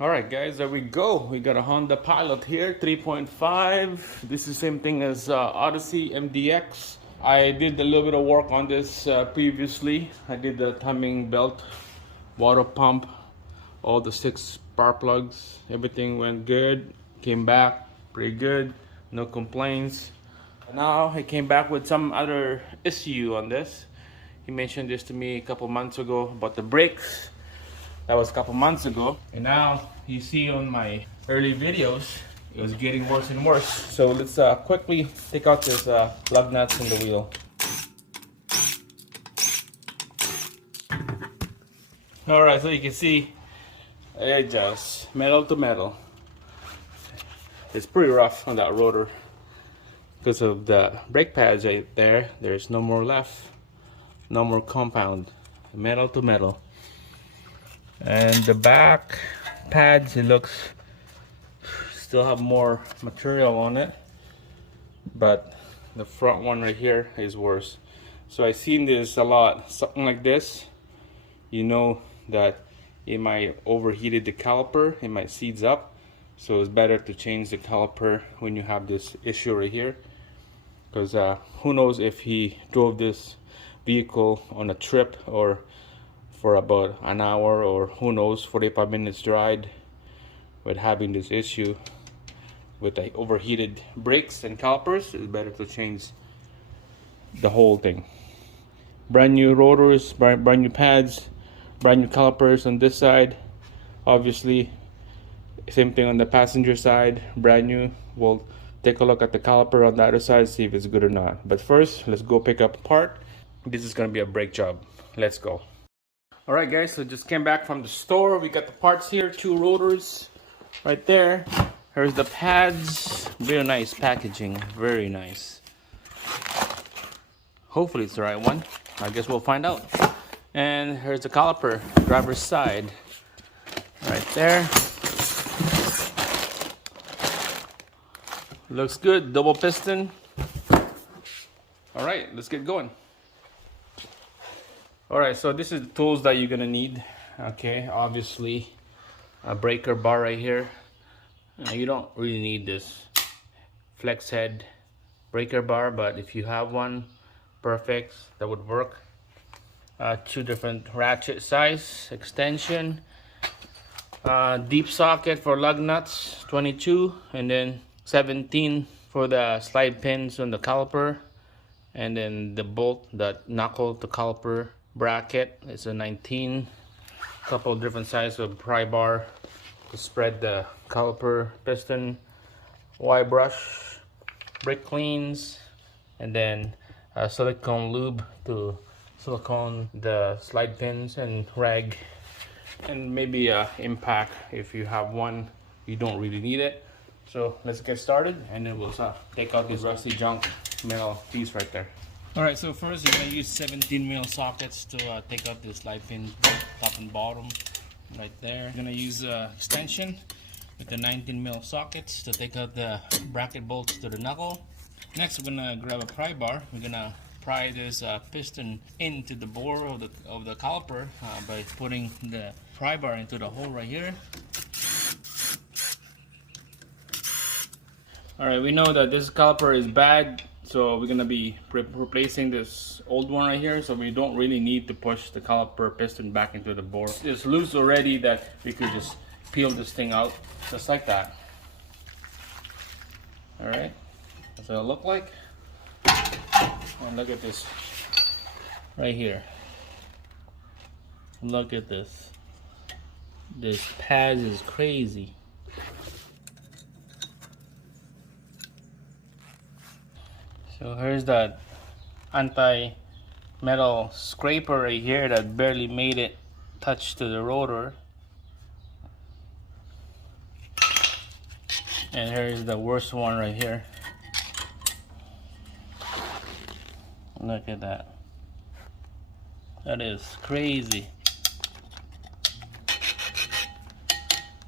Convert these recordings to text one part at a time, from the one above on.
All right, guys, there we go. We got a Honda Pilot here, 3.5. This is the same thing as Odyssey MDX. I did a little bit of work on this previously. I did the timing belt, water pump, all the 6 spark plugs. Everything went good. Came back pretty good. No complaints. Now I came back with some other issue on this. He mentioned this to me a couple months ago about the brakes. That was a couple months ago, and now you see on my early videos it was getting worse and worse. So let's quickly take out this lug nuts in the wheel. All right, so you can see it just metal to metal. It's pretty rough on that rotor because of the brake pads right there. There's no more left, no more compound, metal to metal. And the back pads, it looks still have more material on it, but the front one right here is worse. So I've seen this a lot. Something like this, you know that it might overheated the caliper, it might seize up. So it's better to change the caliper when you have this issue right here, because who knows if he drove this vehicle on a trip or for about an hour, or who knows, 45 minutes ride, with having this issue with the overheated brakes and calipers. It's better to change the whole thing. Brand new rotors, brand new pads, brand new calipers on this side. Obviously, same thing on the passenger side, brand new. We'll take a look at the caliper on the other side, see if it's good or not. But first, let's go pick up a part. This is gonna be a brake job. Let's go. Alright guys, so just came back from the store. We got the parts here, 2 rotors right there. Here's the pads. Very nice packaging, very nice. Hopefully it's the right one. I guess we'll find out. And here's the caliper, driver's side. Right there. Looks good, double piston. Alright, let's get going. Alright, so this is the tools that you're gonna need. Okay, obviously a breaker bar right here. You don't really need this flex head breaker bar, but if you have one, perfect, that would work. 2 different ratchet size, extension, deep socket for lug nuts, 22, and then 17 for the slide pins on the caliper, and then the bolt that knuckle the caliper bracket is a 19. Couple of different sizes of pry bar to spread the caliper piston, Y brush, brake cleans, and then silicone lube to silicone the slide pins, and rag, and maybe a impact if you have one. You don't really need it. So let's get started, and then we'll take out this rusty junk metal piece right there. Alright, so first you're going to use 17mm sockets to take out the slide pin, top and bottom, right there. You're going to use extension with the 19mm sockets to take out the bracket bolts to the knuckle. Next, we're going to grab a pry bar. We're going to pry this piston into the bore of the caliper by putting the pry bar into the hole right here. Alright, we know that this caliper is bad, so we're gonna be replacing this old one right here, so we don't really need to push the caliper piston back into the bore. It's loose already that we could just peel this thing out just like that. Alright, that's what it'll look like. And look at this right here. Look at this. This pad is crazy. So here's that anti-metal scraper right here that barely made it touch to the rotor. And here's the worst one right here. Look at that. That is crazy.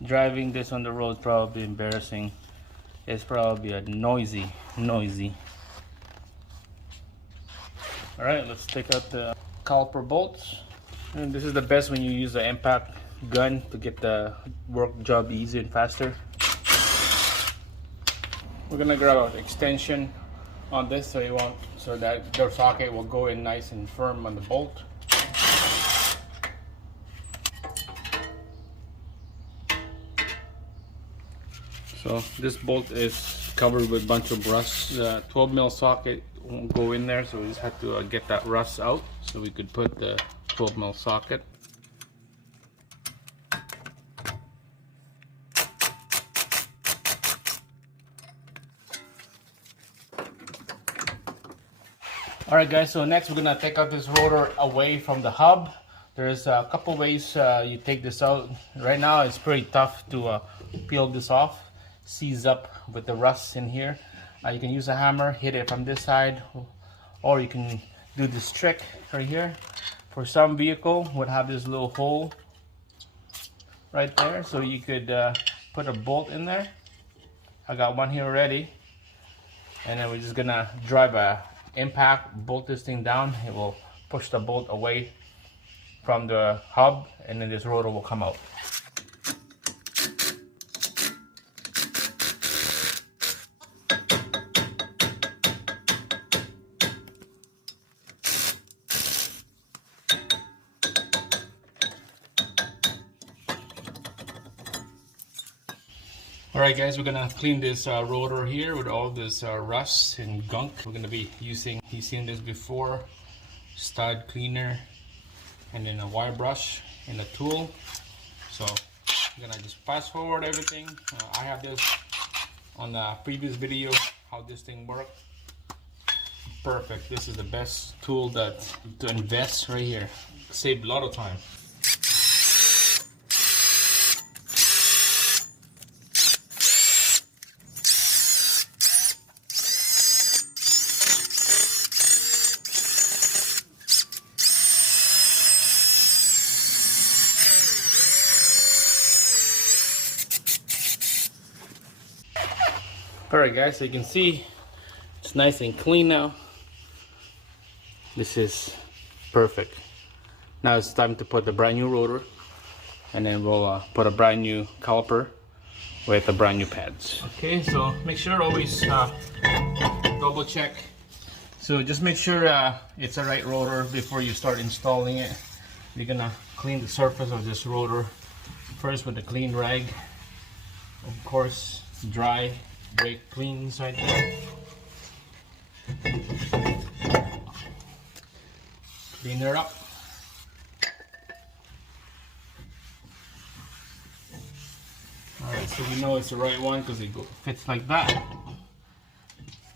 Driving this on the road is probably embarrassing. It's probably a noisy. Alright, let's take out the caliper bolts. And this is the best when you use the impact gun to get the work job easier and faster. We're gonna grab an extension on this so that the socket will go in nice and firm on the bolt. So this bolt is covered with a bunch of rust. The 12mm socket won't go in there, so we just have to get that rust out so we could put the 12mm socket. Alright guys, so next we're gonna take out this rotor away from the hub. There's a couple ways you take this out. Right now it's pretty tough to peel this off. Seize up with the rust in here. You can use a hammer, hit it from this side, or you can do this trick right here. For some vehicle would have this little hole right there, so you could put a bolt in there. I got one here already, and then we're just gonna drive a impact, bolt this thing down. It will push the bolt away from the hub, and then this rotor will come out. Alright guys, we're gonna clean this rotor here with all this rust and gunk. We're gonna be using, you've seen this before, stud cleaner, and then a wire brush and a tool. So I'm gonna just fast forward everything. I have this on the previous video, how this thing works. Perfect. This is the best tool to invest right here. Saved a lot of time. Alright guys, so you can see it's nice and clean now. This is perfect. Now it's time to put the brand new rotor, and then we'll put a brand new caliper with the brand new pads. Okay, so make sure always double check. So just make sure it's the right rotor before you start installing it. You're gonna clean the surface of this rotor first with a clean rag. Of course, dry. Brake clean inside there. Clean her up. Alright, so we know it's the right one because it fits like that.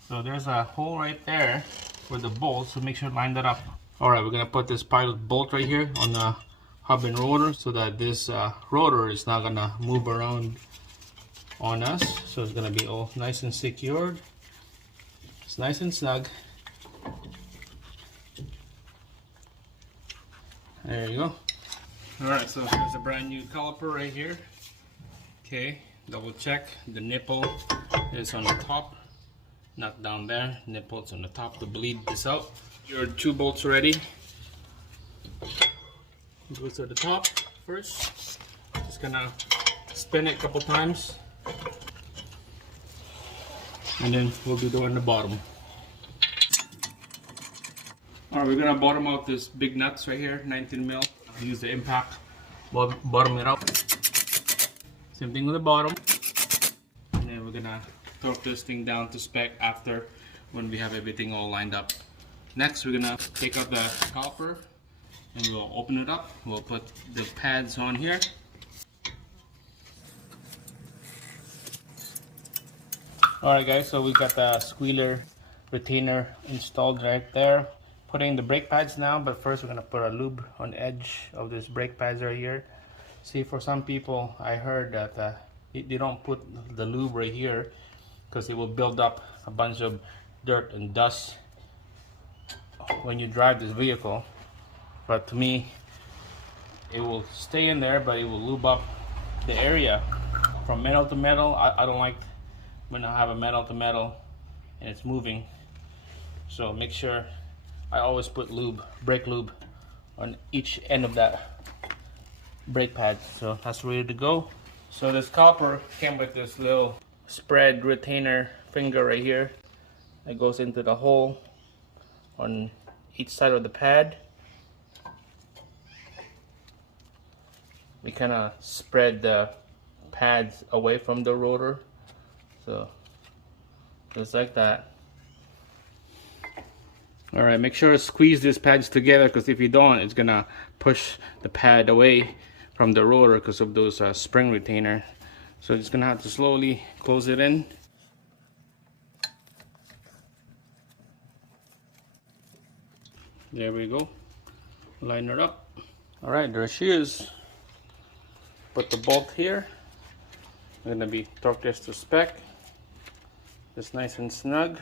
So there's a hole right there for the bolt, so make sure to line that up. Alright, we're gonna put this pilot bolt right here on the hub and rotor so that this rotor is not gonna move around on us. So it's gonna be all nice and secured. It's nice and snug. There you go. Alright, so there's a brand new caliper right here. Okay, double check. The nipple is on the top, not down there. Nipple's on the top to bleed this out. Your 2 bolts ready. Goes to the top first. Just gonna spin it a couple times, and then we'll do the one on the bottom. Alright, we're gonna bottom out this big nuts right here, 19mm. Use the impact, bottom it out. Same thing with the bottom. And then we're gonna torque this thing down to spec after, when we have everything all lined up. Next, we're gonna take out the caliper and we'll open it up. We'll put the pads on here. Alright guys, so we got the squealer retainer installed right there. Putting the brake pads now, but first we're gonna put a lube on the edge of this brake pads right here. See, for some people, I heard that they don't put the lube right here because it will build up a bunch of dirt and dust when you drive this vehicle. But to me, it will stay in there, but it will lube up the area from metal to metal. I don't like when I have a metal to metal and it's moving. So make sure, I always put lube, brake lube, on each end of that brake pads. So that's ready to go. So this caliper came with this little spread retainer finger right here that goes into the hole on each side of the pad. We kind of spread the pads away from the rotor, so just like that. All right, make sure to squeeze these pads together, because if you don't, it's gonna push the pad away from the rotor because of those spring retainer. So just gonna have to slowly close it in. There we go. Line it up. All right, there she is. Put the bolt here. It's gonna be torque this to spec. Just nice and snug.